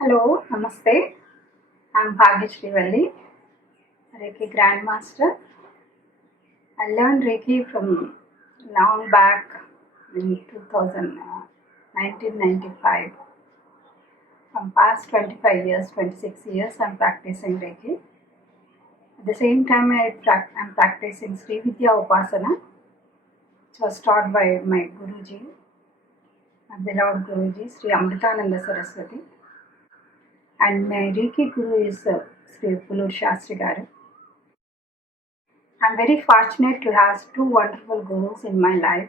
Hello, Namaste. I'm Reiki Sri Reiki Grandmaster. I learned Reiki from long back in 1995. From past 25 years, 26 years, I'm practicing Reiki. At the same time, I'm practicing Sri Vidya Upasana, which was taught by my Guruji, my beloved Guruji, Sri Amritananda Saraswati. And my Reiki Guru is Sri Pulu Shastri Garu. I'm very fortunate to have two wonderful gurus in my life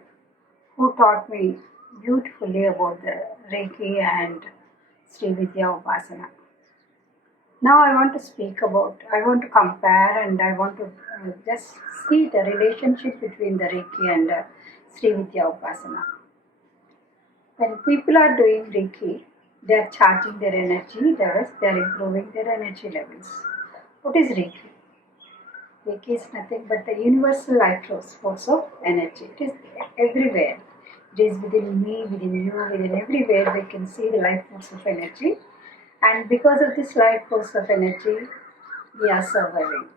who taught me beautifully about the Reiki and Sri Vidya Upasana. Now I want to compare and I want to just see the relationship between the Reiki and Sri Vidya Upasana. When people are doing Reiki, they are charging their energy, they are improving their energy levels. What is Reiki? Reiki is nothing but the universal life force of energy. It is everywhere. It is within me, within you, within everywhere. We can see the life force of energy. And because of this life force of energy, we are surviving.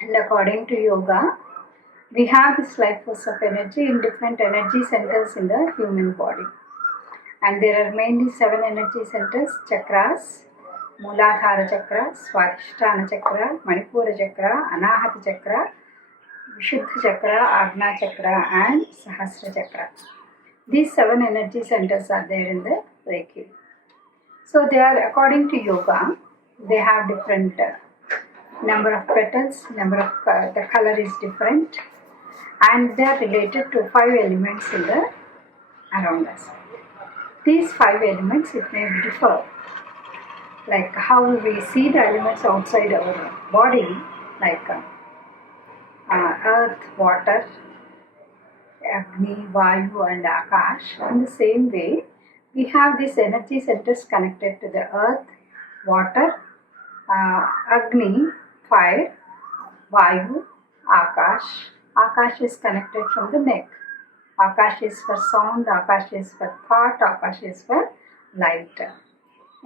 And according to yoga, we have this life force of energy in different energy centers in the human body. And there are mainly 7 energy centers: chakras, Mooladhara Chakra, Swadhisthana Chakra, Manipura Chakra, Anahata Chakra, Vishuddha Chakra, Agna Chakra, and Sahasra Chakra. These 7 energy centers are there in the Reiki. So they are, according to yoga, they have different number of petals, the color is different, and they are related to 5 elements in the around us. These 5 elements, it may differ, like how we see the elements outside our body, like earth, water, Agni, Vayu and Akash. In the same way, we have these energy centers connected to the earth, water, Agni, fire, Vayu, Akash. Akash is connected from the neck. Akash is for sound, Akash is for thought, Akash is for light.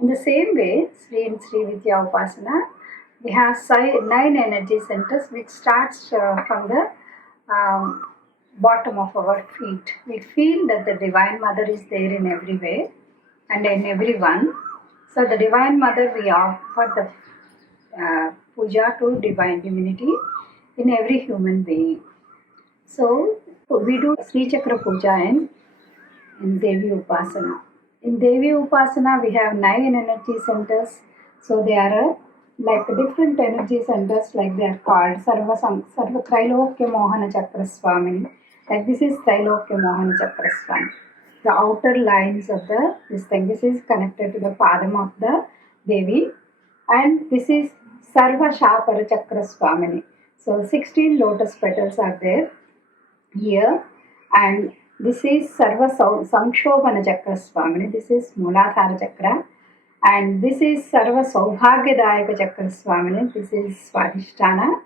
In the same way, in Sri Vidya Upasana, we have 9 energy centers which starts from the bottom of our feet. We feel that the Divine Mother is there in every way and in everyone. So the Divine Mother, we offer the puja to Divine Divinity in every human being. So we do Sri Chakra Puja in Devi Upasana. In Devi Upasana, we have 9 energy centers. So they are like different energy centers, like they are called Sarva Trailokya Mohana Chakra Swamini. Like this is Trailokya Mohana Chakra Swami. The outer lines of this is connected to the padam of the Devi. And this is Sarva Shapara Chakra Swamini. So 16 lotus petals are there here, and this is Sarva Samshobhana Chakra Swamini. This is Mooladhara Chakra, and this is Sarva Saubhagyadayaka Chakra Swamini. This is Swadhisthana,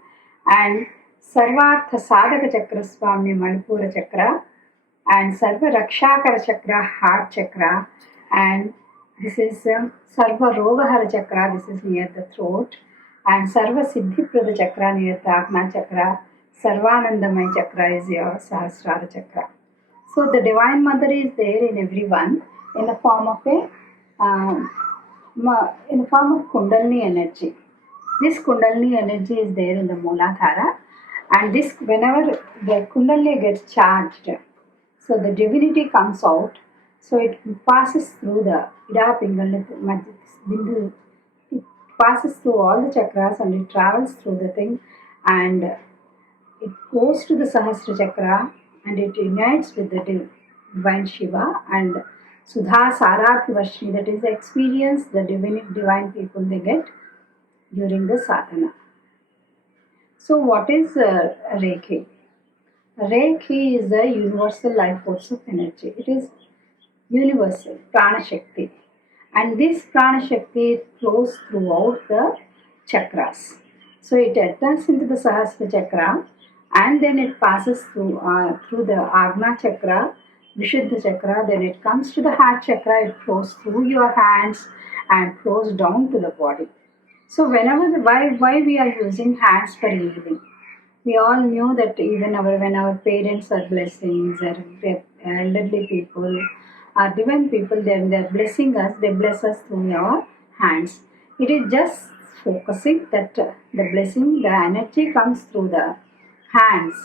and Sarvartha Sadhaka Chakra Swamini, Manipura Chakra, and Sarva Rakshakara Chakra, Heart Chakra, and this is Sarva Rogahara Chakra. This is near the throat, and Sarva Siddhiprada Chakra near the Agna Chakra. Sarvanandamaya Chakra is your Sahasrara Chakra. So the Divine Mother is there in everyone in the form of Kundalini energy. This Kundalini energy is there in the Mooladhara, and this, whenever the Kundalini gets charged, so the divinity comes out. So it passes through the Ida Pingal Bindu. It passes through all the chakras and it travels through the thing, and it goes to the Sahasra Chakra and it unites with the Divine Shiva and Sudha Sarabhivashni, that is the experience the divine people they get during the sadhana. So what is Reiki? Reiki is the universal life force of energy. It is universal, Prana Shakti. And this Prana Shakti flows throughout the chakras. So it enters into the Sahasra Chakra, and then it passes through the Agna Chakra, Vishuddha Chakra, then it comes to the Heart Chakra, it flows through your hands and flows down to the body. So why we are using hands for healing? We all knew that even when our parents are blessings, or elderly people, or divine people, then they're blessing us. They bless us through our hands. It is just focusing that the blessing, the energy comes through the hands,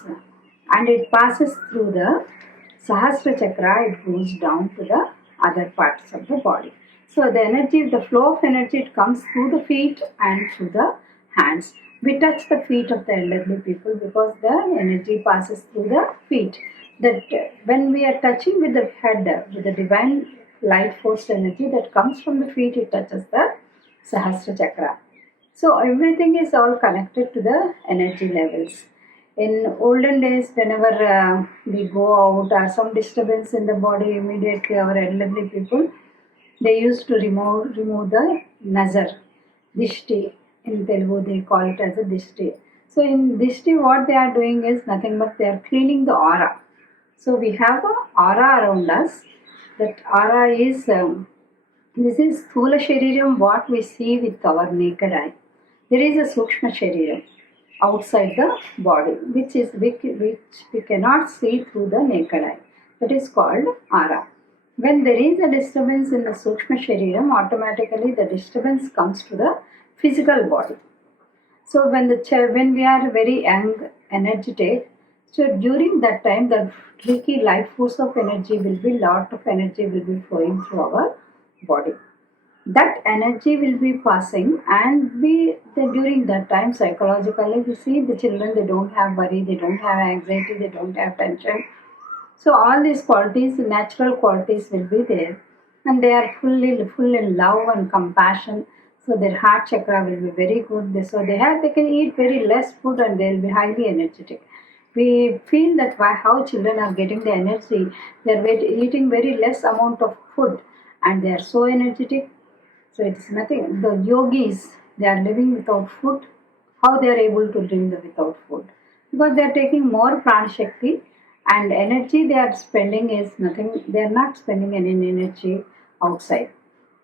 and it passes through the Sahasra chakra. It goes down to the other parts of the body. So the energy, the flow of energy, it comes through the feet and through the hands. We touch the feet of the elderly people because the energy passes through the feet. That when we are touching with the head, with the divine life force energy that comes from the feet, it touches the Sahasra chakra. So everything is all connected to the energy levels. In olden days, whenever we go out or some disturbance in the body, immediately our elderly people, they used to remove the nazar, dishti. In Telugu, they call it as a dishti. So in dishti, what they are doing is nothing but they are cleaning the aura. So we have a aura around us. That aura is this is Sthula Shariram, what we see with our naked eye. There is a Sukshma Shariram outside the body, which we cannot see through the naked eye. That is called aura. When there is a disturbance in the Sukshma Shariram, automatically the disturbance comes to the physical body. So when we are very young, energetic, so during that time the Reiki life force of energy will be, lot of energy will be flowing through our body. That energy will be passing, and during that time psychologically we see the children, they don't have worry, they don't have anxiety, they don't have tension. So all these qualities, natural qualities will be there, and they are full in love and compassion. So their heart chakra will be very good. They can eat very less food and they will be highly energetic. We feel that how children are getting the energy. They are eating very less amount of food and they are so energetic. So it is nothing. The yogis, they are living without food. How they are able to live without food? Because they are taking more prana shakti, and energy they are spending is nothing. They are not spending any energy outside.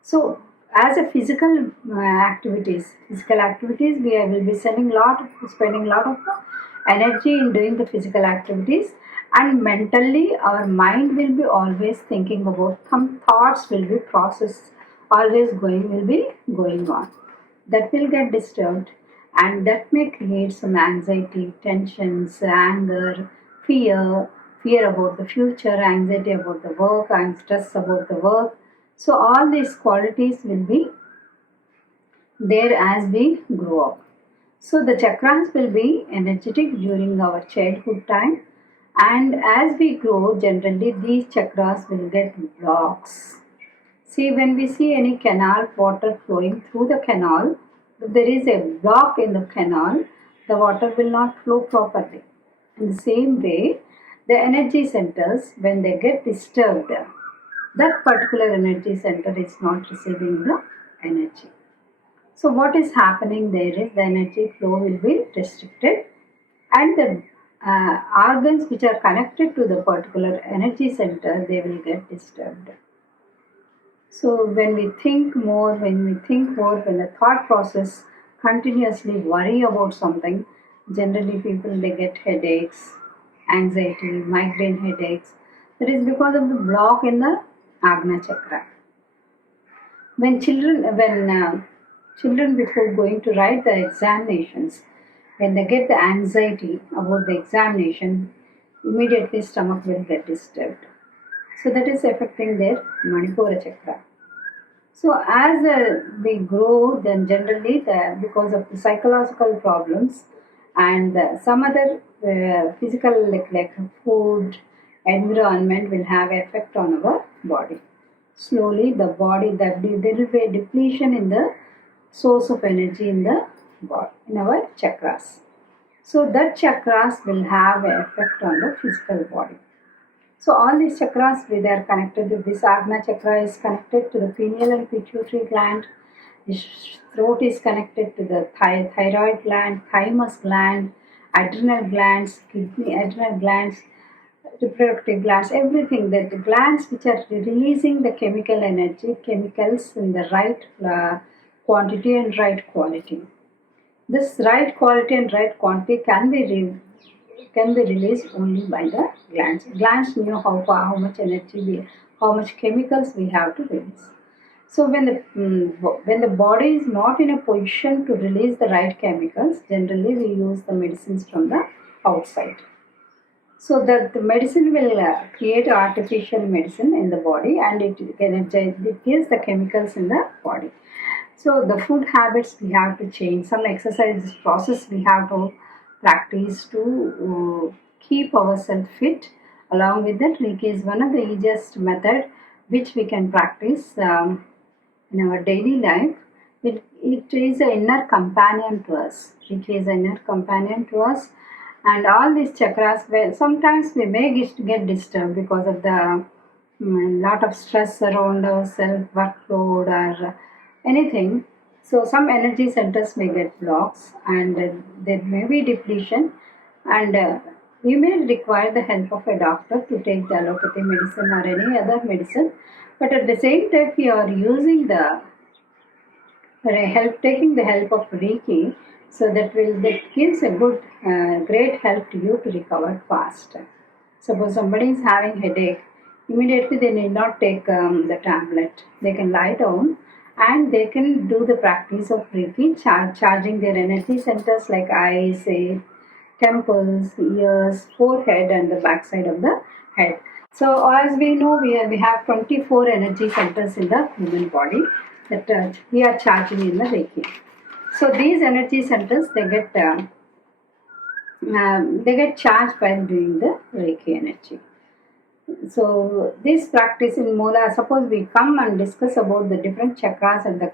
So as a physical activities, we will be spending lot of energy in doing the physical activities, and mentally our mind will be always thinking about some thoughts will be processed, always will be going on. That will get disturbed, and that may create some anxiety, tensions, anger, fear about the future, anxiety about the work, and stress about the work. So all these qualities will be there as we grow up. So the chakras will be energetic during our childhood time, and as we grow, generally these chakras will get blocks. See, when we see any canal, water flowing through the canal, if there is a block in the canal, the water will not flow properly. In the same way, the energy centers, when they get disturbed, that particular energy center is not receiving the energy. So what is happening there is the energy flow will be restricted, and the organs which are connected to the particular energy center, they will get disturbed. So when we think more, when the thought process continuously worry about something, generally people, they get headaches, anxiety, migraine headaches. That is because of the block in the Agna chakra. When children before going to write the examinations, when they get the anxiety about the examination, immediately stomach will get disturbed. So that is affecting their Manipura chakra. So as we grow, then generally because of the psychological problems and some other physical like food, environment will have effect on our body. Slowly the body, there will be a depletion in the source of energy in the body, in our chakras. So that chakras will have an effect on the physical body. So all these chakras, they are connected to this. Agna chakra is connected to the pineal and pituitary gland. The throat is connected to the thyroid gland, thymus gland, adrenal glands, adrenal glands. reproductive glands, everything, that the glands which are releasing the chemical energy, chemicals in the right quantity and right quality. This right quality and right quantity can be released only by the glands. Glands know how much energy how much chemicals we have to release. So when the body is not in a position to release the right chemicals, generally we use the medicines from the outside. So that the medicine will create artificial medicine in the body, and it gives the chemicals in the body. So the food habits we have to change. Some exercises process we have to practice to keep ourselves fit. Along with that, Reiki is one of the easiest method which we can practice in our daily life. It is an inner companion to us. Reiki is an inner companion to us, and all these chakras. Where sometimes we may get disturbed because of the lot of stress around ourselves, workload, or anything. So some energy centers may get blocks, and there may be depletion, and we may require the help of a doctor to take the allopathy medicine or any other medicine. But at the same time, we are using the taking the help of Reiki, so that gives a good, great help to you to recover fast. Suppose somebody is having headache, immediately they need not take the tablet. They can lie down and they can do the practice of Reiki, charging their energy centers like eyes, temples, ears, forehead, and the backside of the head. So as we know, we have 24 energy centers in the human body that we are charging in the Reiki. So these energy centers, they get charged by doing the Reiki energy. So this practice in Mula, suppose we come and discuss about the different chakras and the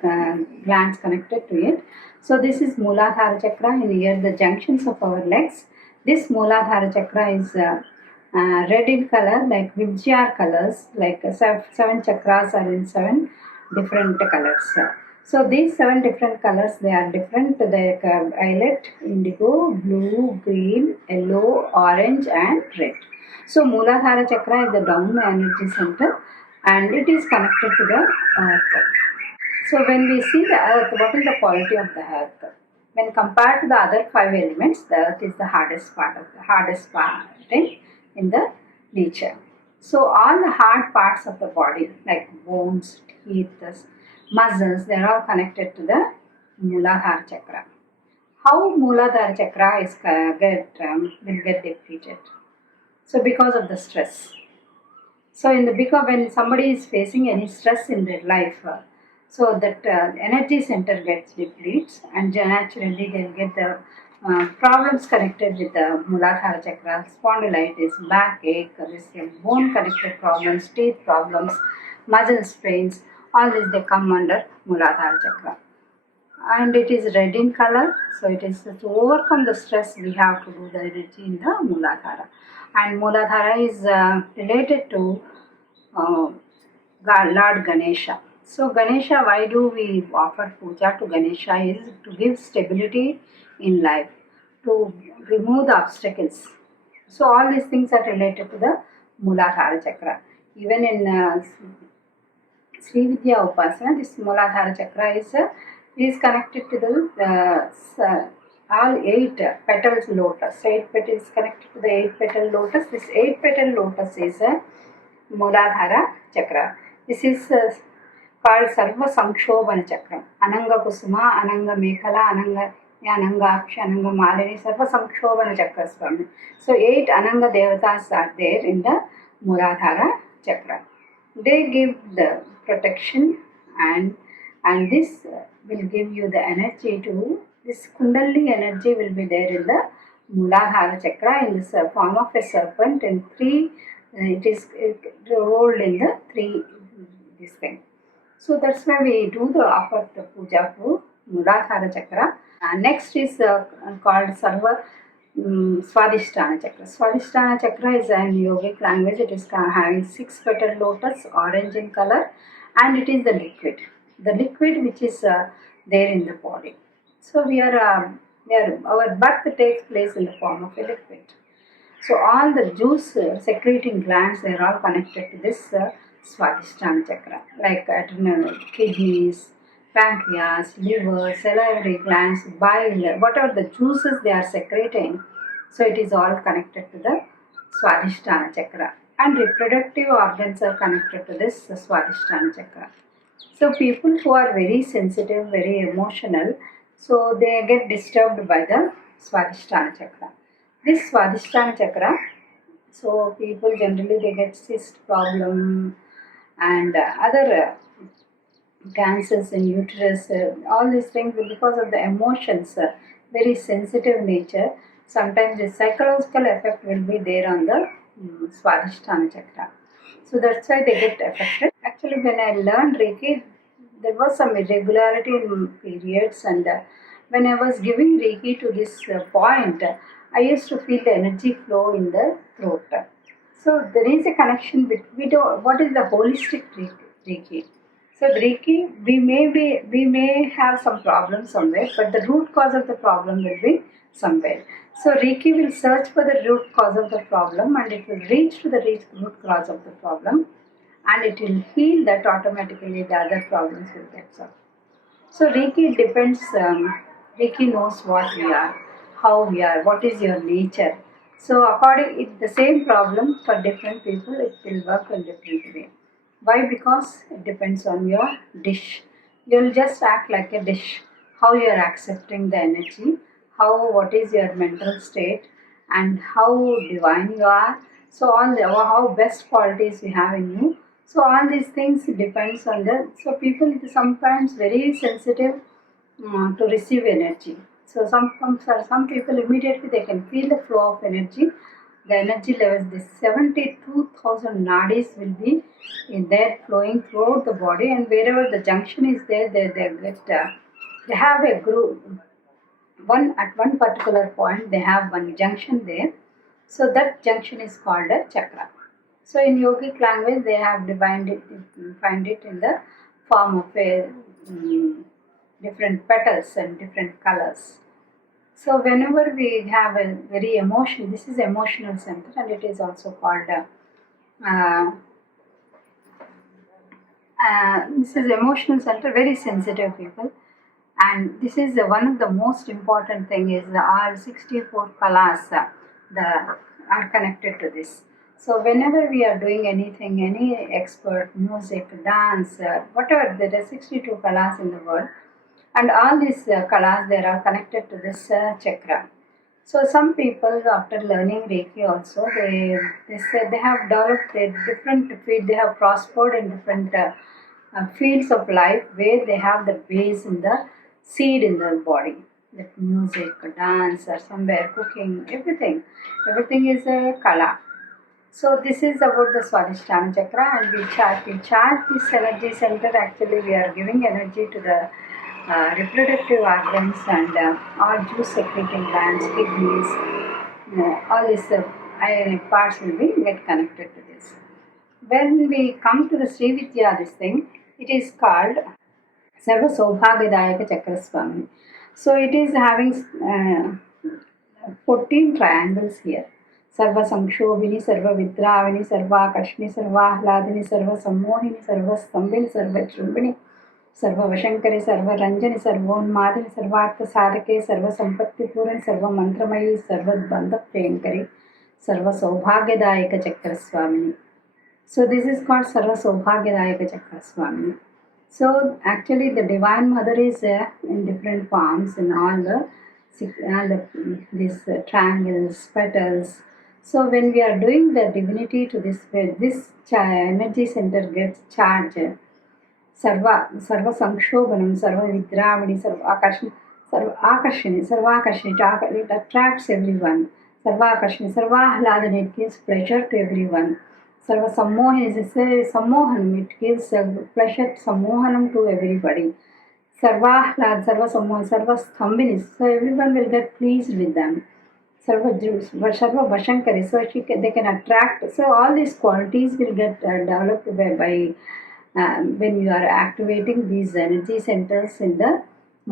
glands connected to it. So this is Muladhara chakra, in here the junctions of our legs. This Muladhara chakra is red in color, like Vibgyor colors, like seven chakras are in seven different colors. So these seven different colors, they are different, like violet, indigo, blue, green, yellow, orange, and red. So Muladhara chakra is the down energy center, and it is connected to the earth. So when we see the earth, what is the quality of the earth? When compared to the other five elements, the earth is the hardest part in the nature. So all the hard parts of the body, like bones, teeth, muscles, they are all connected to the Muladhara chakra. How Muladhara chakra will get depleted? So because of the stress. So because when somebody is facing any stress in their life, so that energy center gets depletes, and naturally they'll get the problems connected with the Muladhara chakra, spondylitis, backache, this bone connected problems, teeth problems, muscle pains, all this they come under Muladhara chakra. And it is red in color, so it is to overcome the stress we have to do the energy in the Muladhara. And Muladhara is related to Lord Ganesha. So Ganesha, why do we offer puja to Ganesha? Is to give stability in life, to remove the obstacles. So all these things are related to the Muladhara chakra. Even in Sri Vidya Upasana, this Muladhara chakra is connected to the all eight petals lotus. Eight petals connected to the eight petal lotus. This eight petal lotus is a Muladhara chakra. This is called Sarva Sankshobhana chakra. Ananga Kusuma, Ananga Mekhala, Ananga Aksha, Ananga Malini, Sarva Sankshobhana chakras. So 8 Ananga Devatas are there in the Muladhara chakra. They give the protection, and this will give you the energy to, this Kundalini energy will be there in the Muladhara chakra in the form of a serpent, and it is rolled in the three this thing. So that's why we do the offer the puja to Muladhara chakra. Next is called Sarva Swadhisthana chakra. Swadhisthana chakra is in yogic language. It is having 6 petal lotus, orange in color, and it is the liquid. The liquid which is there in the body. So our birth takes place in the form of a liquid. So all the juice secreting glands, they are all connected to this Swadhisthana chakra, like adrenal, kidneys, pancreas, liver, salivary glands, bile, whatever the juices they are secreting. So it is all connected to the Swadhisthana chakra. And reproductive organs are connected to this Swadhisthana chakra. So people who are very sensitive, very emotional, so they get disturbed by the Swadhisthana chakra. This Swadhisthana chakra, so people generally they get cyst problem and other cancers in uterus, all these things because of the emotions, very sensitive nature. Sometimes the psychological effect will be there on the Swadhisthana chakra. So that's why they get affected. Actually, when I learned Reiki, there was some irregularity in periods, and when I was giving Reiki to this point, I used to feel the energy flow in the throat. So there is a connection between what is the holistic Reiki. So Reiki, we may have some problem somewhere, but the root cause of the problem will be somewhere. So Reiki will search for the root cause of the problem, and it will reach to the root cause of the problem, and it will heal that automatically. The other problems will get solved. So Reiki depends. Reiki knows what we are, how we are, what is your nature. So according it the same problem for different people, it will work in different way. Why? Because it depends on your dish. You'll just act like a dish. How you are accepting the energy, what is your mental state, and how divine you are. So all the how best qualities you have in you. So all these things depends on the. So people sometimes very sensitive to receive energy. So for some people immediately they can feel the flow of energy. The energy levels, this 72,000 nadis will be in there flowing throughout the body, and wherever the junction is there, they have a group. At one particular point, they have one junction there. So that junction is called a chakra. So in yogic language, they have defined it, find it in the form of a different petals and different colors. So whenever we have a very emotion, this is emotional center, and it is also called this is emotional center, very sensitive people, and this is one of the most important thing is the all 64 kalas are connected to this. So whenever we are doing anything, any expert, music, dance, whatever, there are 62 kalas in the world, and all these kalas they are connected to this chakra. So some people after learning Reiki also they say they have developed a different field, they have prospered in different fields of life where they have the base in the seed in their body. That music, dance, or somewhere cooking, everything is a kala. So this is about the Swadhisthana chakra, and we charge this energy center. Actually, we are giving energy to the reproductive organs and all juice secreting glands, kidneys, all these ionic parts will be get connected to this. When we come to the Sri Vidya, this thing, it is called Sarva Saubhagyadayaka Chakra Swami. So it is having 14 triangles here. Sarva Samshobhini, Sarva Vidravini, Sarva Akashni, Sarva Ahladini, Sarva Sammohini, Sarva Stambhini, Sarva Chumbini, सर्व वशंकरे सर्व रंजनि सर्वोन्मादिनि सर्वार्थ साधके सर्व संपत्ति पूर्ण सर्व मंत्रमयी सर्व बंध प्रियंकरी सर्व सौभाग्यदायक चक्र स्वामिनी. So this is called Sarva Saubhagyadayaka Chakra Swami. So actually the Divine Mother is in different forms in all these triangles, petals. So when we are doing the divinity to this, this energy center gets charged. Sarva Sankshobanam, Sarva Vidravani, Sarva Akarshini, it attracts everyone. Sarva Akarshini, Sarva Ahladani, it gives pleasure to everyone. Sarva Sammohan is Sammohanam, it gives pleasure, Sammohanam to everybody. Sarva Ahlad, Sarva Sammohan, Sarva Stambhini, so everyone will get pleased with them. Sarva Vashankari, so they can attract. So all these qualities will get developed by when you are activating these energy centers in the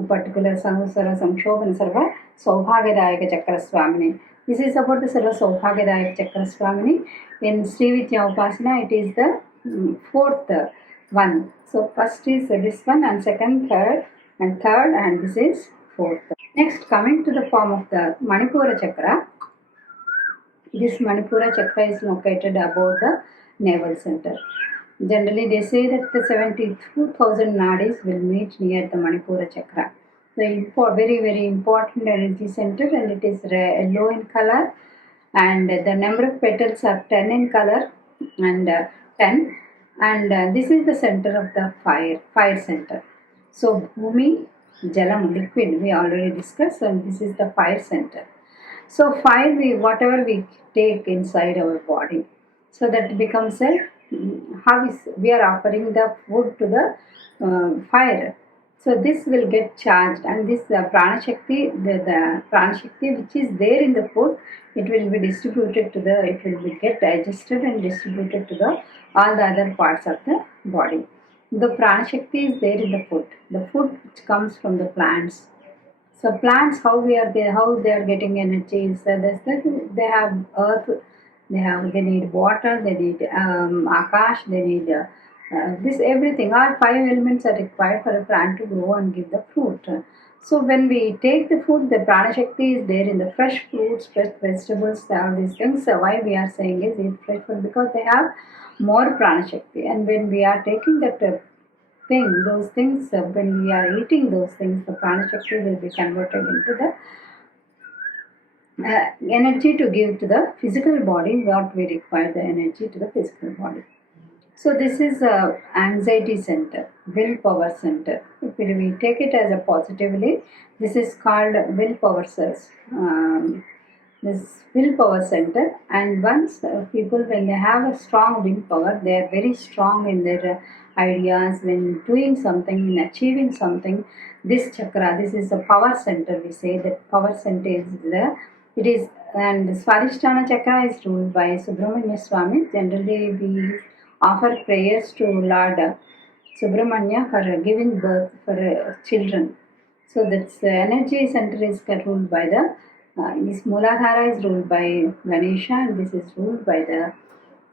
particular Sarva Samshobhana Sarva Saubhagyadayaka Chakra Swamini. This is about the Sarva Saubhagya Chakras family. In Sri Vidya Upasana, it is the fourth one. So first is this one, and second, third, and this is fourth. Next, coming to the form of the Manipura Chakra. This Manipura Chakra is located above the navel center. Generally, they say that the 72,000 nadis will meet near the Manipura Chakra. The very important energy center, and it is yellow in color, and the number of petals are 10 in color, and 10, and this is the center of the fire center. So Bhumi, Jalam, liquid, we already discussed, and this is the fire center. So fire, whatever we take inside our body, so that becomes a we are offering the food to the fire. So this will get charged, and this prana shakti, the prana shakti which is there in the food, it will be distributed to the, it will be get digested and distributed to the all the other parts of the body. The prana shakti is there in the food which comes from the plants. So plants, how they are getting energy. So they have earth, they need water, they need akash, they need this everything. All five elements are required for a plant to grow and give the fruit. So when we take the food, the prana shakti is there in the fresh fruits, fresh vegetables, all these things. So why we are saying is eat fresh food, because they have more prana shakti. And when we are taking that those things, when we are eating those things, the prana shakti will be converted into the energy to give to the physical body what we require the energy to the physical body. So this is anxiety center, willpower center. If we take it as a positively, this is called willpower cells. This willpower center, and once people, when they have a strong willpower, they are very strong in their ideas, when doing something, in achieving something. This chakra, this is the power center. We say that power center is the, it is, and the Swadhisthana chakra is ruled by Subramanya Swami. Generally, we offer prayers to Lord Subramanya for giving birth for children. So that's the energy center is ruled by the this Mooladhara is ruled by Ganesha, and this is ruled by the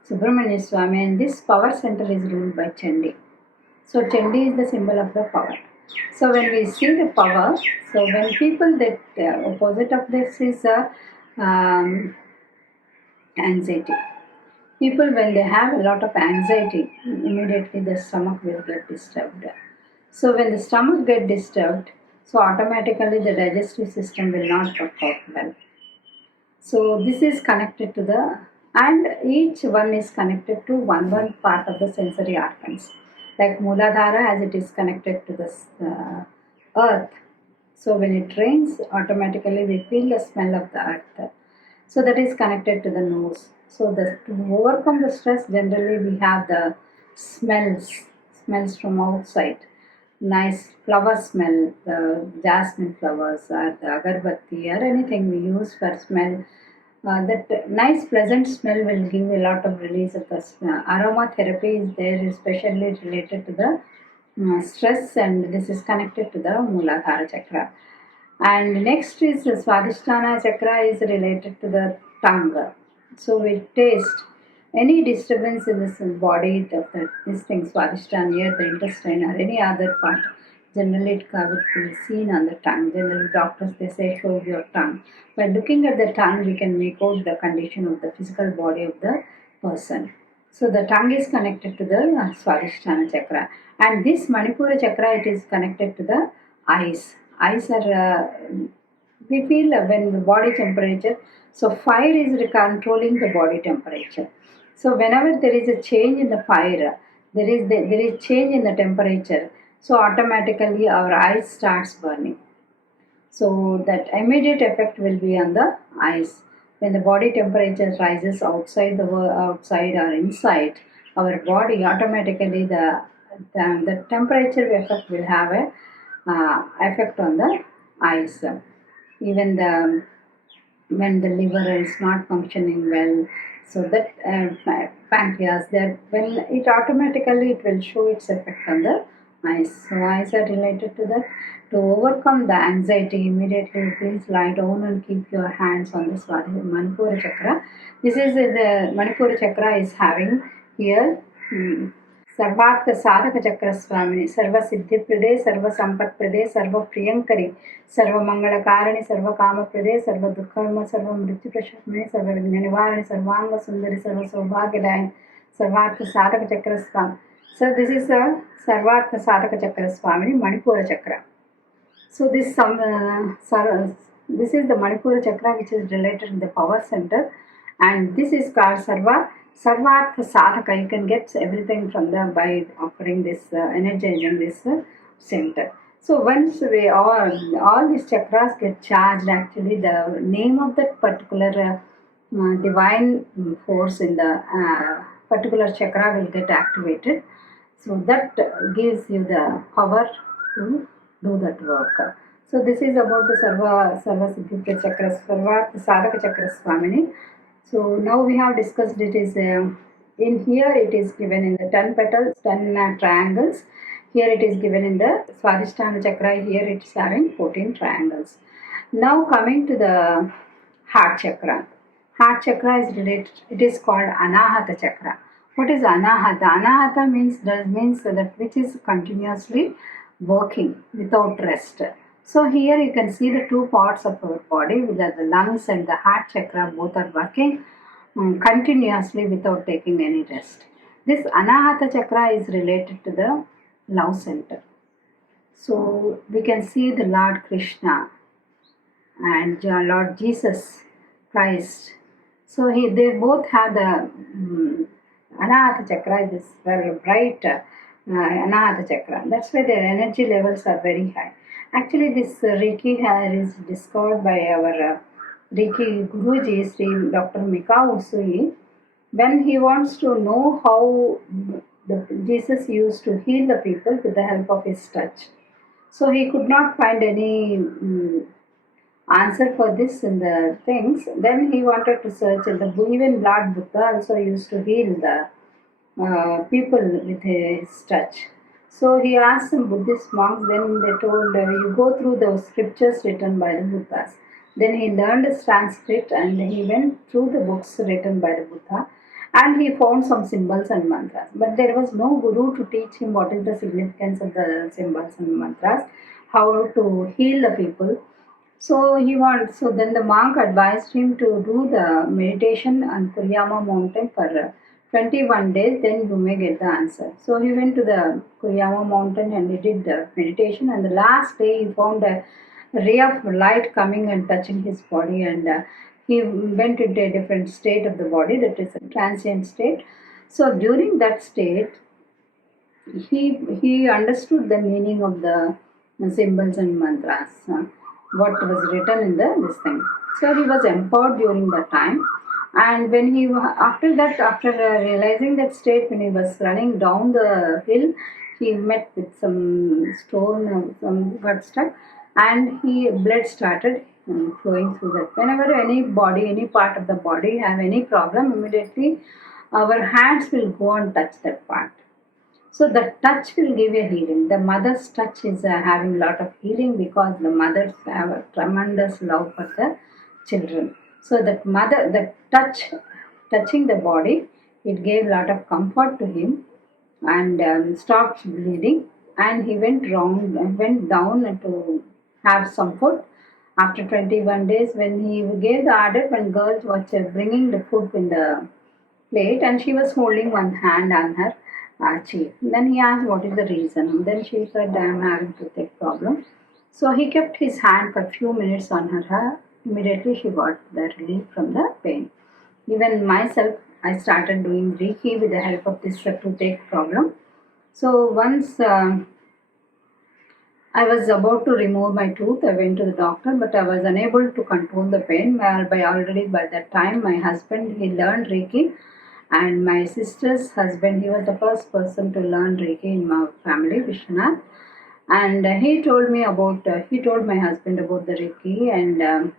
Subramanya Swami, and this power center is ruled by Chandi. So Chandi is the symbol of the power. So when we see the power, so when people, that opposite of this is anxiety. People, when they have a lot of anxiety, immediately the stomach will get disturbed. So when the stomach gets disturbed, so automatically the digestive system will not work out well. So this is connected to the, and each one is connected to one part of the sensory organs. Like Mooladhara, as it is connected to the earth. So when it rains, automatically we feel the smell of the earth. So that is connected to the nose. So to overcome the stress, generally we have the smells from outside. Nice flower smell, the jasmine flowers or the agarbatti or anything we use for smell. That nice pleasant smell will give a lot of release of the aromatherapy is there, especially related to the stress, and this is connected to the Mooladhara chakra. And next is the Swadhisthana chakra is related to the tongue. So we taste any disturbance in this body, this thing, Swadhisthana, near the intestine or any other part, generally it will be seen on the tongue. Generally doctors, they say show your tongue. By looking at the tongue, we can make out the condition of the physical body of the person. So the tongue is connected to the Swadhisthana chakra. And this Manipura chakra, it is connected to the eyes. Eyes are, we feel when the body temperature, so fire is controlling the body temperature. So whenever there is a change in the fire, there is change in the temperature, so automatically our eyes starts burning. So that immediate effect will be on the eyes. When the body temperature rises outside or inside our body, automatically the temperature effect will have a effect on the eyes. Even when the liver is not functioning well, so that pancreas, that when it automatically it will show its effect on the Nice. So why is that related to that? To overcome the anxiety, immediately please lie down and keep your hands on the Manipura chakra. This is the Manipura chakra is having here. सर्वार्थ साधक चक्र स्वामिनी सर्व सिद्धि प्रदे सर्व संपत् प्रदे सर्व प्रियंकरी सर्व मंगल कारिणी सर्व काम प्रदे सर्व दुःखम सर्व मृत्यु प्रशमने सर्व विघ्न निवारणी सर्वांग सुंदरी सर्व सौभाग्यदायिनी सर्वार्थ साधक चक्र स्वामी. So this is a Sarvartha Sadhaka Chakra Swamini Manipura Chakra. So this is the Manipura Chakra which is related to the power center, and this is called Sarvartha Sadhaka. You can get everything from the by offering this energizing this center. So once we all these chakras get charged, actually the name of that particular divine force in the particular chakra will get activated. So that gives you the power to do that work. So this is about the Sarva Siddhika Chakra, Sarvartha Sadhaka Chakra Swamini. So now we have discussed it is in here it is given in the 10 petals, 10 triangles. Here it is given in the Swadhisthana Chakra. Here it is having 14 triangles. Now coming to the Heart Chakra. Heart Chakra is related. It is called Anahata Chakra. What is Anahata? Anahata means that which is continuously working without rest. So here you can see the two parts of our body, with the lungs and the heart chakra, both are working continuously without taking any rest. This Anahata Chakra is related to the love center. So we can see the Lord Krishna and Lord Jesus Christ. So they both have the Anahata Chakra, this very bright Anahata Chakra. That's why their energy levels are very high. Actually, this Reiki is discovered by our Reiki Guruji, Sri Dr. Mika Usui, when he wants to know how Jesus used to heal the people with the help of his touch. So he could not find any answer for this in the things. Then he wanted to search in the even Lord Buddha also used to heal the people with his touch. So he asked some Buddhist monks. Then they told you go through those scriptures written by the Buddhas. Then he learned Sanskrit and he went through the books written by the Buddha, and he found some symbols and mantras. But there was no guru to teach him what is the significance of the symbols and mantras, how to heal the people. So then the monk advised him to do the meditation on Kuriyama mountain for 21 days, then you may get the answer. So he went to the Kuriyama mountain and he did the meditation, and the last day he found a ray of light coming and touching his body, and he went into a different state of the body, that is a transient state. So during that state, he understood the meaning of the symbols and mantras, what was written in this thing. So he was empowered during that time. And when he after realizing that state, when he was running down the hill, he met with some stone, some got stuck, and blood started flowing through that. Whenever any part of the body have any problem, immediately our hands will go and touch that part. So the touch will give a healing. The mother's touch is having a lot of healing, because the mothers have a tremendous love for the children. So the touching the body, it gave a lot of comfort to him, and stopped bleeding. And he went down to have some food. After 21 days, when he gave the order, when girls were bringing the food in the plate, and she was holding one hand on her cheek. Then he asked what is the reason. Then she said, I am having toothache problem. So he kept his hand for a few minutes on her. Immediately she got the relief from the pain. Even myself, I started doing Reiki with the help of this toothache problem. So once I was about to remove my tooth, I went to the doctor, but I was unable to control the pain. By that time, my husband, he learned Reiki, and my sister's husband, he was the first person to learn Reiki in my family, Vishwanath. And he told my husband about the Reiki, and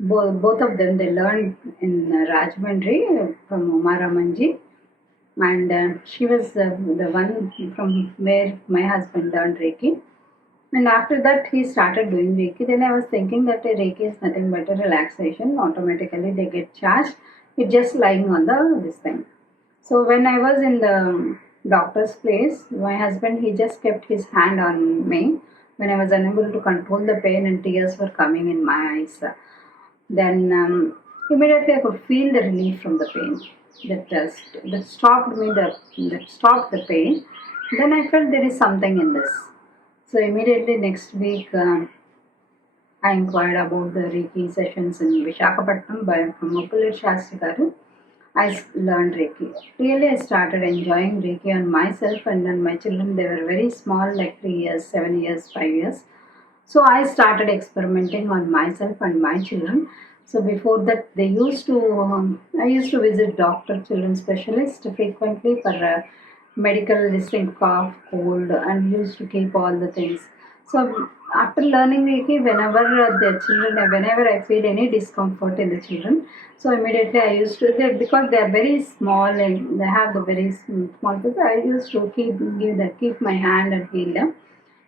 both of them, they learned in Rajahmundry from Uma Ramanji. and she was the one from where my husband learned Reiki. And after that, he started doing Reiki. Then I was thinking that Reiki is nothing but a relaxation. Automatically, they get charged. It's just lying on the this thing. So when I was in the doctor's place, my husband he just kept his hand on me when I was unable to control the pain and tears were coming in my eyes. Then immediately I could feel the relief from the pain that stopped me that stopped the pain. Then I felt there is something in this. So immediately next week I inquired about the Reiki sessions in Visakhapatnam by from Mukul Shastri Garu. Learned Reiki. Really, I started enjoying Reiki on myself and on my children. They were very small, like 3 years, 7 years, 5 years. So I started experimenting on myself and my children. So before that, I used to visit doctor, children specialist frequently for medical this thing, cough, cold, and used to keep all the things. So after learning Reiki, whenever I feel any discomfort in the children, so immediately I used to because they are very small and they have the very small people. I used to keep my hand and heal them.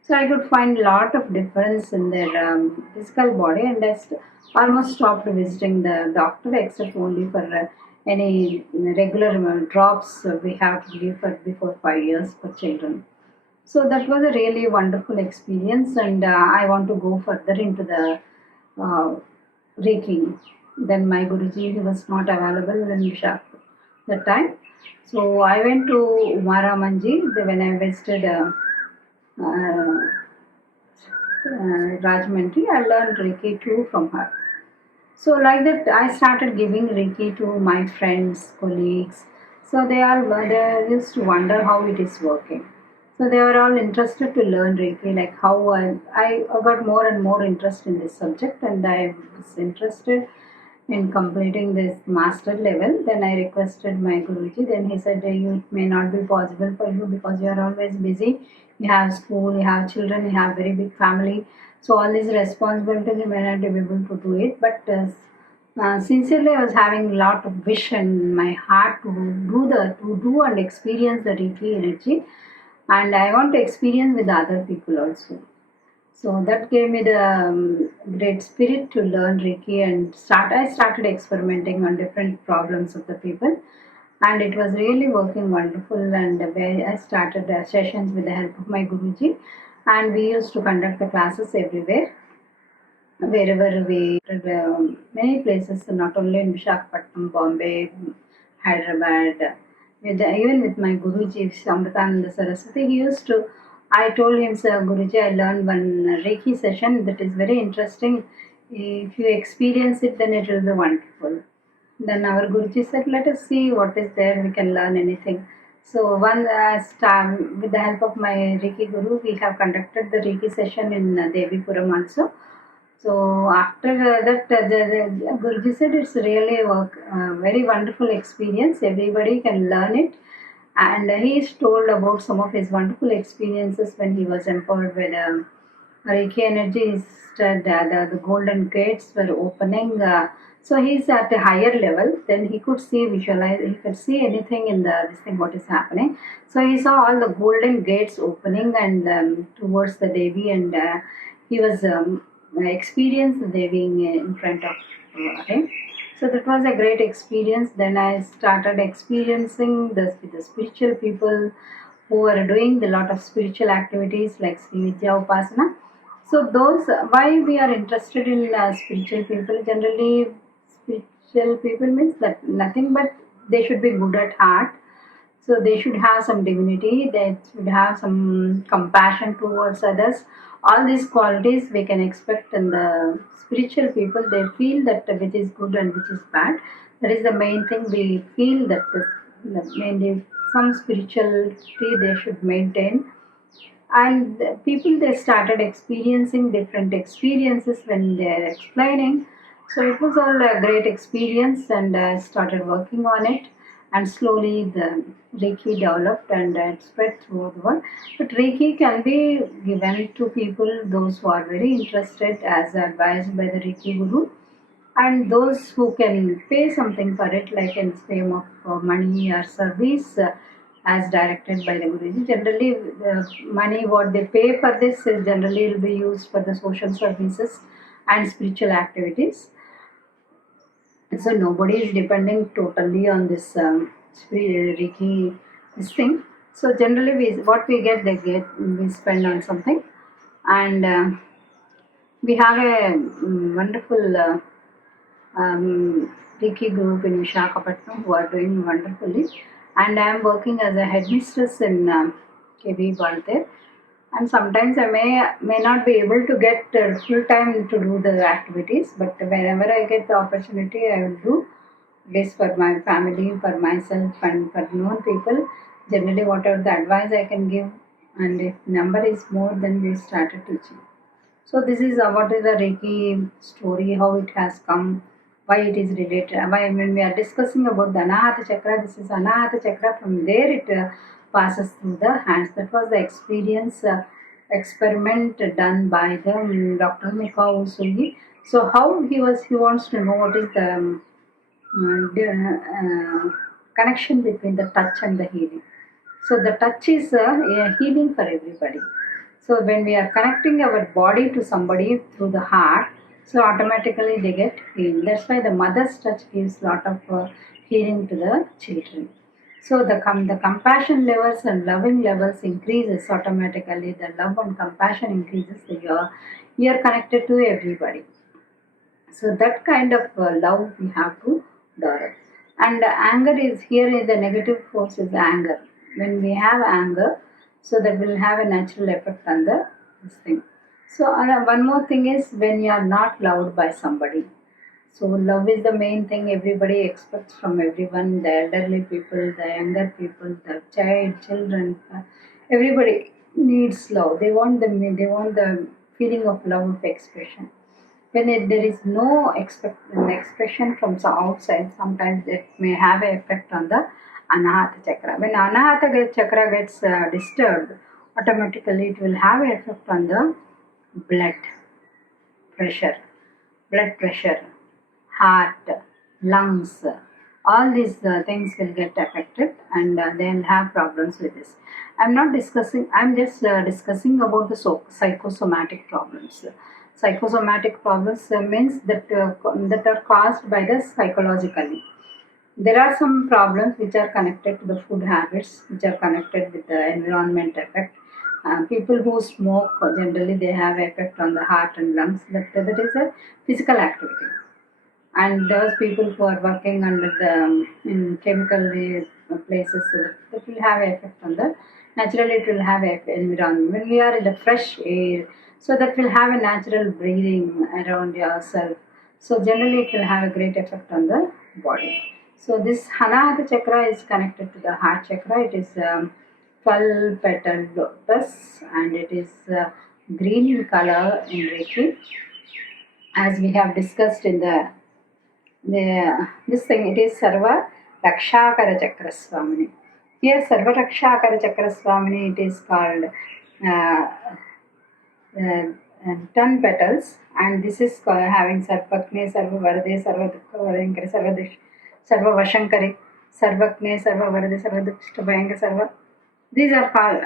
So I could find a lot of difference in their physical body, and almost stopped visiting the doctor except only for any regular drops we have to give for before 5 years for children. So that was a really wonderful experience, and I want to go further into the uh, Reiki. Then my Guruji he was not available in Vishak that time, so I went to Umaramanji when I visited uh, Rajmundry. I learned Reiki too from her. So like that, I started giving Reiki to my friends, colleagues. So they used to wonder how it is working. So they were all interested to learn Reiki, like how I got more and more interest in this subject, and I was interested in completing this master level. Then I requested my Guruji. Then he said, "You it may not be possible for you because you are always busy. You have school, you have children, you have very big family. So all these responsibilities you may not be able to do it. But sincerely, I was having a lot of wish in my heart to do and experience the Reiki energy, and I want to experience with other people also. So that gave me the great spirit to learn Reiki and start. I started experimenting on different problems of the people, and it was really working wonderful. And where I started sessions with the help of my Guruji, and we used to conduct the classes everywhere, wherever we many places, not only in Visakhapatnam, Bombay, Hyderabad. Even with my Guruji, Samritananda Saraswati, he used to. I told him, Sir Guruji, I learned one Reiki session that is very interesting. If you experience it, then it will be wonderful. Then our Guruji said, let us see what is there, we can learn anything. So with the help of my Reiki Guru, we have conducted the Reiki session in Devipuram also. So after the Guruji said it's really a very wonderful experience. Everybody can learn it, and he's told about some of his wonderful experiences when he was empowered with Reiki energy. Instead, the golden gates were opening. So he's at a higher level. Then he could visualize. He could see anything in this thing what is happening. So he saw all the golden gates opening and towards the Devi, and he was experienced the Devi in front of him. So that was a great experience. Then I started experiencing this with the spiritual people who are doing a lot of spiritual activities like Sri Vidya Upasana. So those why we are interested in spiritual people. Generally, spiritual people means that nothing but they should be good at heart. So they should have some dignity. They should have some compassion towards others. All these qualities we can expect in the spiritual people. They feel that which is good and which is bad. That is the main thing. We feel that mainly some spirituality they should maintain, and the people they started experiencing different experiences when they are explaining. So it was all a great experience, and I started working on it, and slowly the Reiki developed and it spread through the world. But Reiki can be given to people those who are very interested as advised by the Reiki Guru, and those who can pay something for it, like in form of money or service. as directed by the Guruji. Generally, the money what they pay for this is generally will be used for the social services and spiritual activities. So nobody is depending totally on this Reiki this thing. So generally, what we get, we spend on something, and we have a wonderful Reiki group in Visakhapatnam who are doing wonderfully, and I am working as a headmistress in KB Balter. And sometimes I may not be able to get full time to do the activities, but whenever I get the opportunity, I will do this for my family, for myself, and for known people. Generally, whatever the advice I can give, and if number is more, then we started teaching. So this is what is the Reiki story, how it has come, why it is related. When we are discussing about the Anahata Chakra, this is Anahata Chakra. From there it passes through the hands. That was the experience experiment done by the Dr. Mikao Usugi. So how he wants to know what is the connection between the touch and the healing. So the touch is a healing for everybody. So when we are connecting our body to somebody through the heart, so automatically they get healed. That's why the mother's touch gives lot of healing to the children. So the compassion levels and loving levels increases automatically. The love and compassion increases. You are connected to everybody. So that kind of love we have to develop. And anger is here. The negative force is anger. When we have anger, so that will have a natural effect on this thing. So one more thing is when you are not loved by somebody. So love is the main thing everybody expects from everyone, the elderly people, the younger people, the children, everybody needs love. They want the feeling of love of expression. When there is no expression from outside, sometimes it may have an effect on the Anahata Chakra. When Anahata Chakra gets disturbed, automatically it will have an effect on the blood pressure, heart, lungs, all these things will get affected, and they'll have problems with this. I'm just discussing about the psychosomatic problems. Psychosomatic problems means that are caused by the psychologically. There are some problems which are connected to the food habits, which are connected with the environment effect. People who smoke, generally they have effect on the heart and lungs. That is a physical activity. And those people who are working under the in chemical places, that will have effect on the, naturally it will have environment. When we are in the fresh air, so that will have a natural breathing around yourself. So generally it will have a great effect on the body. So this Anahata Chakra is connected to the heart chakra. It is 12 petal lotus, and it is green in color in Reiki. As we have discussed in this thing, it is Sarva Rakshakara Chakra Swamini. Here Sarva Rakshakara Chakra Swamini, it is called 10 petals, and this is having Sarvakne, Sarva Varade, Sarva Dukha Vadayankari, Sarva Vashankari, Sarvakne, Sarva Varade, Sarva Dukha Bhayankari, Sarva. These are called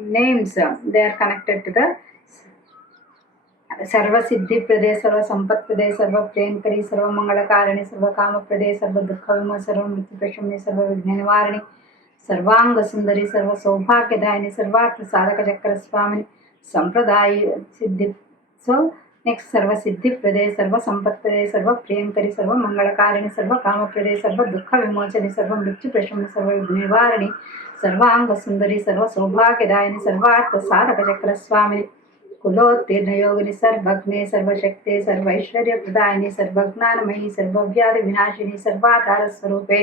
names. They are connected to the Sarva Siddhi Prade, Sarva Sampat Prade, Sarva Premkari, Sarva Mangalakarani, Sarva Kama Prade, Sarva Dukhavima, Sarva Mrityupashamni, Sarva Vijnanivarani, Sarvanga Sundari, Sarva Saubhagyadayani, Sarva Sadaka Chakra Swamini, Sampradaya Siddhi. So next Sarva Siddhi Prade, Sarva Sampat Prade, Sarva Premkari, Sarva Mangalakarani, Sarva Kama Prade, Sarva Dukha Vimochani, Sarva Mrityupashamni, Sarva Vijnanivarani, Sarvanga Sundari, Sarva Saubhagyadayani, Sarva Sadaka Chakra Swamini, कुलोत्तीर्ण योगिनी सर्वज्ञे सर्वशक्ते सर्वैश्वर्य प्रदायिनी सर्वज्ञानमयी सर्वव्याधि विनाशिनी सर्वाधार स्वरूपे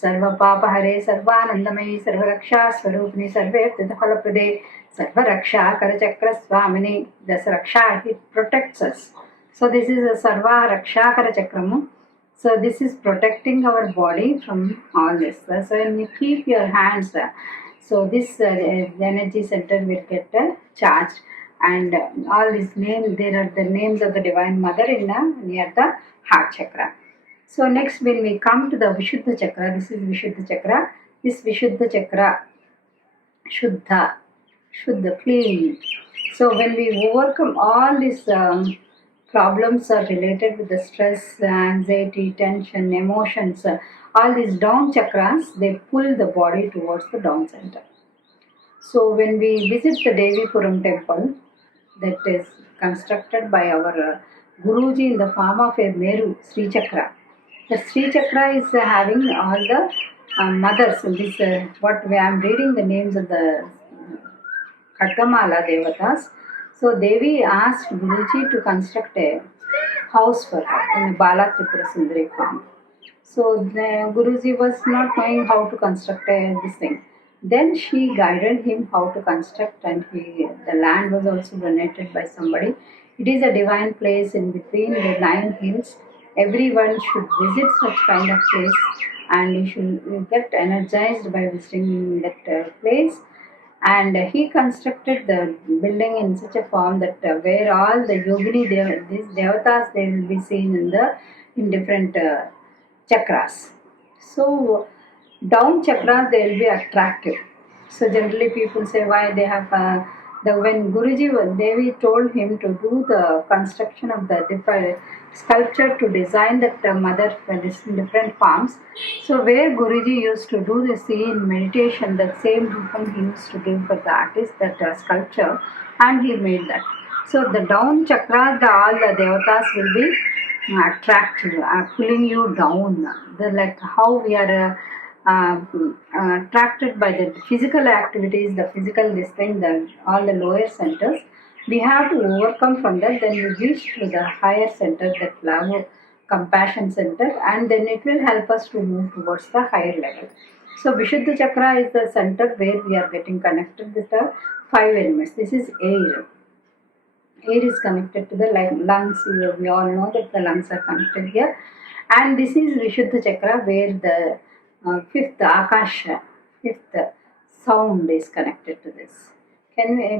सर्वपापहरे सर्वानंदमयी सर्वरक्षा स्वरूपिणी सर्वेफलप्रदे सर्वरक्षा करचक्र स्वामिनी. This raksha, it protects us. So this is a sarva raksha karachakram. So this is protecting our body from all this. So when you keep your hands, so this energy center will get charged. And all these names, there are the names of the Divine Mother near the heart chakra. So next, when we come to the Vishuddha chakra, this is Vishuddha chakra. This Vishuddha Chakra, Shuddha, Shuddha, clean. So when we overcome all these problems are related with the stress, anxiety, tension, emotions, all these down chakras, they pull the body towards the down center. So when we visit the Devipuram temple, that is constructed by our Guruji in the form of a Meru, Sri Chakra. The Sri Chakra is having all the mothers. This what I am reading the names of the Khatgamala Devatas. So Devi asked Guruji to construct a house for her in the Bala Tripura Sundari farm. So the Guruji was not knowing how to construct this thing. Then she guided him how to construct, and the land was also donated by somebody. It is a divine place in between the 9 hills. Everyone should visit such kind of place, and you should get energized by visiting that place. And he constructed the building in such a form that where all the yogini these devatas, they will be seen in different chakras. So down chakras, they will be attractive. So generally people say why they have when Guruji Devi told him to do the construction of the different sculpture to design that mother in different forms. So where Guruji used to do the scene meditation, that same rupam he used to give for the artist, that sculpture, and he made that. So the down chakras, all the devatas will be attractive, pulling you down. Like how we are attracted by the physical activities, the physical this thing, all the lower centers. We have to overcome from that. Then we reach to the higher center, that love, compassion center, and then it will help us to move towards the higher level. So Vishuddha Chakra is the center where we are getting connected with the 5 elements. This is air. Air is connected to the lungs. We all know that the lungs are connected here. And this is Vishuddha Chakra where the fifth Akasha, fifth sound is connected to this.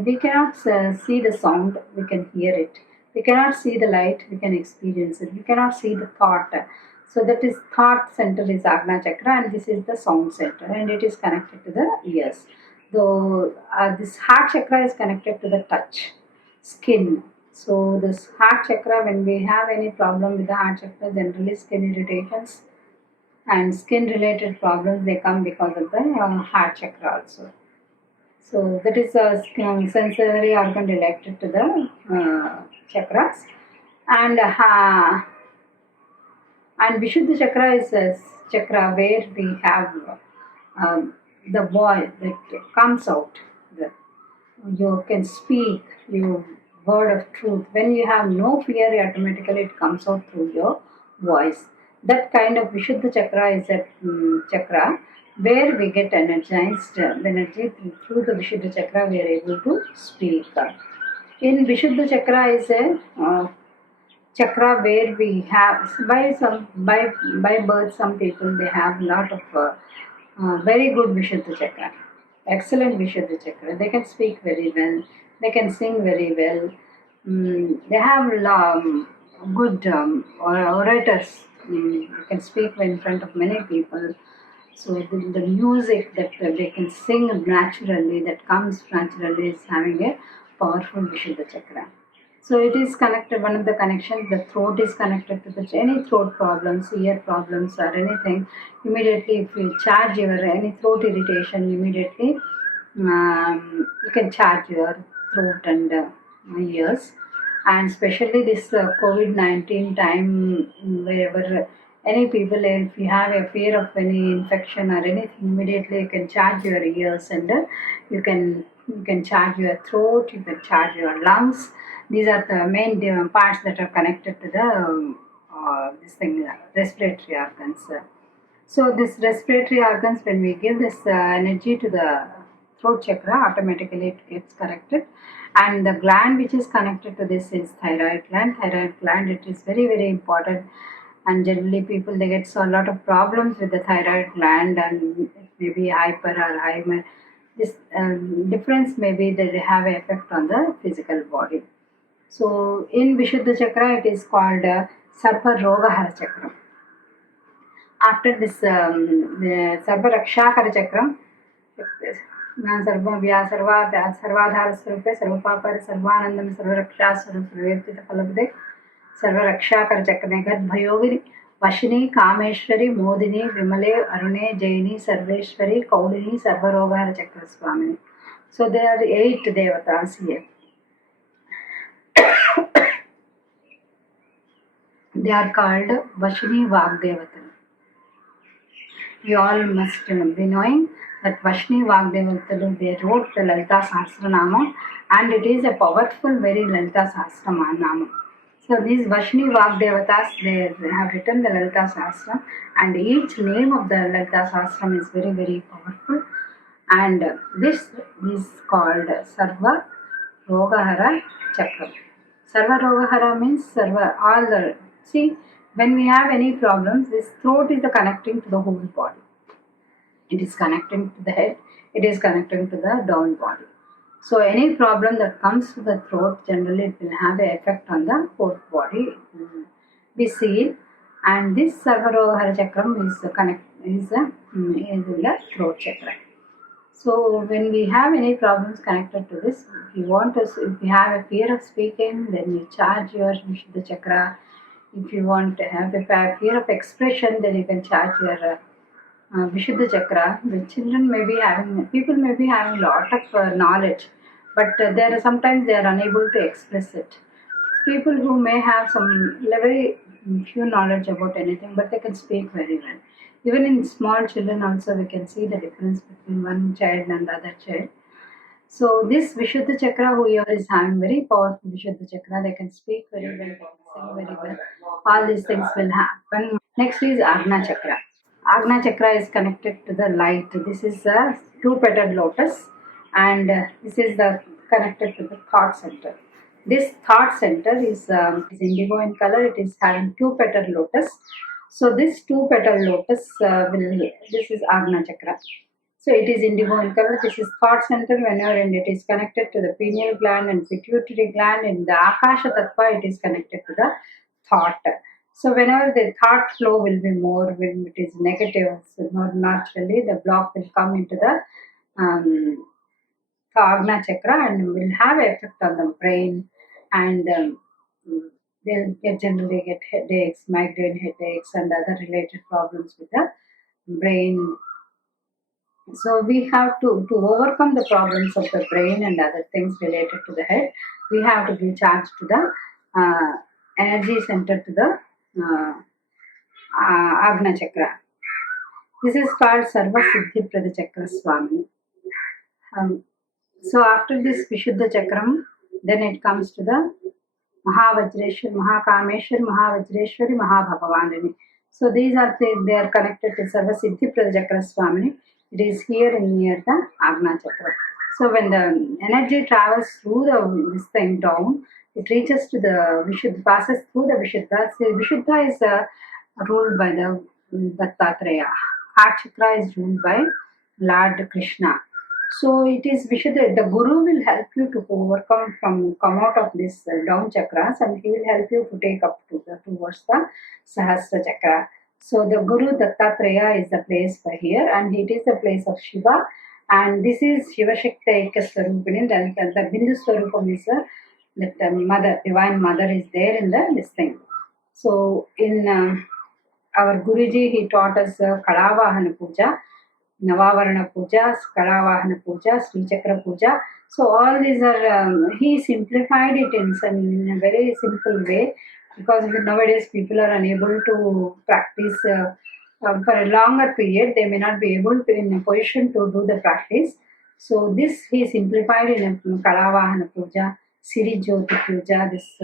We cannot see the sound, we can hear it. We cannot see the light, we can experience it. We cannot see the thought. So that is thought center is Agna Chakra, and this is the sound center, and it is connected to the ears. Though this heart chakra is connected to the touch, skin. So this heart chakra, when we have any problem with the heart chakra, generally skin irritations and skin related problems, they come because of the heart chakra also. So that is a sensory organ related to the chakras. And Vishuddha Chakra is a chakra where we have the voice that comes out. You can speak your word of truth. When you have no fear, automatically it comes out through your voice. That kind of Vishuddha Chakra is a chakra where we get energized energy. Through the Vishuddha Chakra we are able to speak. In Vishuddha Chakra is a chakra where we have by birth, some people they have lot of very good Vishuddha Chakra, excellent Vishuddha Chakra. They can speak very well, they can sing very well. They have good orators. They can speak in front of many people. So the music that they can sing naturally, that comes naturally, is having a powerful Vishuddha Chakra. So it is connected, one of the connections, the throat is connected to any throat problems, ear problems or anything. Immediately if you charge your any throat irritation, immediately you can charge your throat and ears. And especially this COVID-19 time, wherever any people, if you have a fear of any infection or anything, immediately you can charge your ears, and you can charge your throat, you can charge your lungs. These are the main parts that are connected to the this thing, respiratory organs. So this respiratory organs, when we give this energy to the throat chakra, automatically it gets corrected. And the gland which is connected to this is thyroid gland. Thyroid gland, it is very, very important. And generally people, they get a lot of problems with the thyroid gland, and it may be hyper or hymer. This difference may be that they have an effect on the physical body. So in Vishuddha Chakra, it is called Sarpa Rogahara Chakra. After this, the Sarva Rakshakara Chakram, सर्वाधार स्वरूप सर्वपापर सर्वानंदम सर्वरक्षा स्वरूप सर्वेप्तित फलप्रदे सर्वरक्षाकर चक्रने घर भयोगिनी वशिनी कामेश्वरी मोदिनी विमले अरुणे जैनी सर्वेश्वरी कौलिनी सर्वरोगार चक्र स्वामिनी. So there are 8 devatas here. They are called Vashini Vagdevata. You all must be knowing that Vashni Vagdevatalu, they wrote the Lalita Sahasranama, and it is a powerful, very Lalita Sahasranama. So these Vashni Vagdevatas, they have written the Lalita Sahasram, and each name of the Lalita Sahasram is very, very powerful. And this is called Sarva Rogahara Chakra. Sarva Rogahara means Sarva, all the, see, when we have any problems, this throat is the connecting to the whole body. It is connecting to the head, it is connecting to the down body. So any problem that comes to the throat, generally it will have an effect on the whole body. We see, and this Sarvarohara Chakram is in the throat chakra. So when we have any problems connected to this, if you have a fear of speaking, then you charge your Vishuddha Chakra. If you want to have a fear of expression, then you can charge your Vishuddha Chakra. The people may be having a lot of knowledge, but sometimes they are unable to express it. People who may have some very few knowledge about anything, but they can speak very well. Even in small children also, we can see the difference between one child and the other child. So this Vishuddha Chakra, whoever is having very powerful Vishuddha Chakra, they can speak very well, they can sing very well. All these things will happen. Next is Agna Chakra. Agna Chakra is connected to the light. This is a 2-petaled lotus, and this is connected to the thought center. This thought center is indigo in color. It is having 2-petaled lotus. So this 2-petaled lotus this is Agna Chakra. So it is indigo in color. This is thought center whenever, and it is connected to the pineal gland and pituitary gland. In the Akasha Tattva, it is connected to the thought. So whenever the thought flow will be more, when it is negative, so not naturally, the block will come into the Agna Chakra and will have an effect on the brain, and they'll generally get headaches, migraine headaches, and other related problems with the brain. So we have to overcome the problems of the brain and other things related to the head. We have to give charge to the energy center, to the Agna Chakra. This is called Sarva Siddhi Prada Chakra Swami. So after this Vishuddha Chakram, then it comes to the Mahavajreshwari, Mahakameshwari, Mahavajreshwari, Mahabhagavanini. So these are they are connected to Sarva Siddhi Prada Chakra Swami. It is here near the Agna Chakra. So when the energy travels through this thing down, it reaches to the Vishuddha, passes through the Vishuddha. So Vishuddha is ruled by the Dattatreya. Heart Chakra is ruled by Lord Krishna. So it is Vishuddha. The Guru will help you to come out of this down chakras, and he will help you to take up towards the Sahasra Chakra. So the Guru Dattatreya is the place for here, and it is the place of Shiva. And this is Shiva Shakti Ekya Swarupini. The Bindu Swarupam is that mother, divine mother is there in this thing. So in our Guruji, he taught us Kalavahana Puja, Navavarana Puja, Kalavahana Puja, Sri Chakra Puja. So all these are, he simplified it in a very simple way, because nowadays people are unable to practice for a longer period. They may not be able to in a position to do the practice. So this he simplified in a Kalavahana Puja, Siri Jyoti Puja, this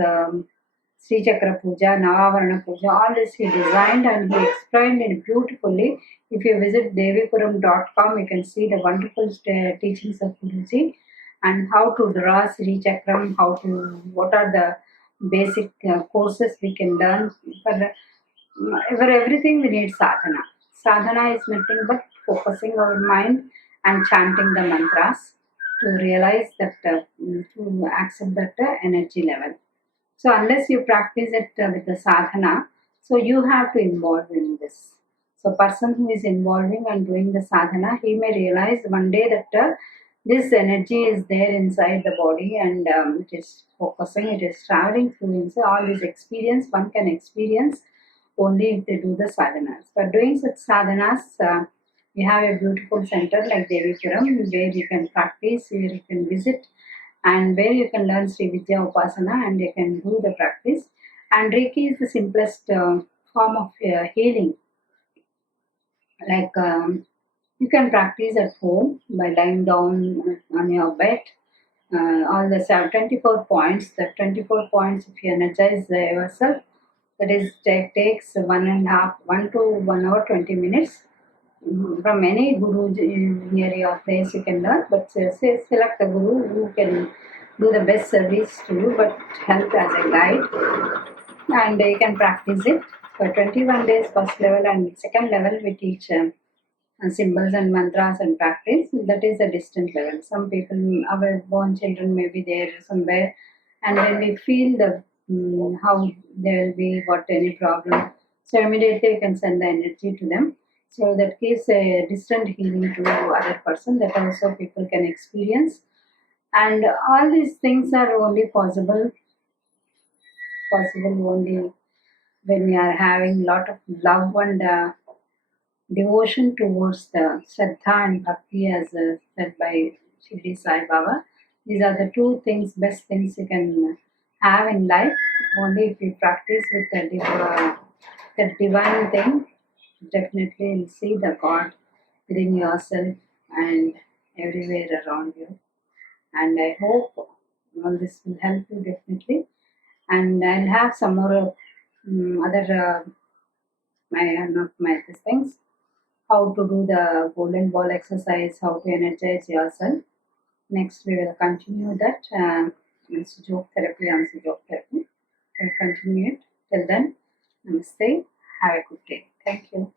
Sri Chakra Puja, Navavarana Puja, all this he designed and he explained it beautifully. If you visit devipuram.com, you can see the wonderful teachings of Guruji and how to draw Sri Chakram, what are the basic courses we can learn. For everything we need sadhana. Sadhana is nothing but focusing our mind and chanting the mantras to realize that, to accept that energy level. So unless you practice it with the sadhana, so you have to involve in this. So So, person who is involving and doing the sadhana, he may realize one day that this energy is there inside the body, and it is focusing, it is traveling through inside. All this experience one can experience only if they do the sadhanas. For doing such sadhanas, we have a beautiful center like Devipuram where you can practice, where you can visit, and where you can learn Sri Vidya Upasana and you can do the practice. And Reiki is the simplest form of healing. Like you can practice at home by lying down on your bed. All the 24 points, the 24 points, if you energize yourself, that is, takes 1 to 1 hour 20 minutes. From any guru near your place you can learn, but select a guru who can do the best service to you but help as a guide, and you can practice it for 21 days. First level and second level we teach symbols and mantras and practice. That is a distant level. Some people, our born children may be there somewhere, and when we feel the how they will be, got any problem, so immediately you can send the energy to them. So that gives a distant healing to other person that also people can experience. And all these things are only possible only when we are having lot of love and devotion towards the Shraddha and Bhakti, as said by Shri Sai Baba. These are the two things, best things you can have in life. Only if you practice with the divine thing, definitely you'll see the God within yourself and everywhere around you. And I hope all this will help you definitely. And I'll have some more other my not my these things, how to do the golden ball exercise, how to energize yourself. Next, we will continue that. It's joke therapy, answer joke therapy. We'll continue it. Till then, namaste. Have a good day. Thank you.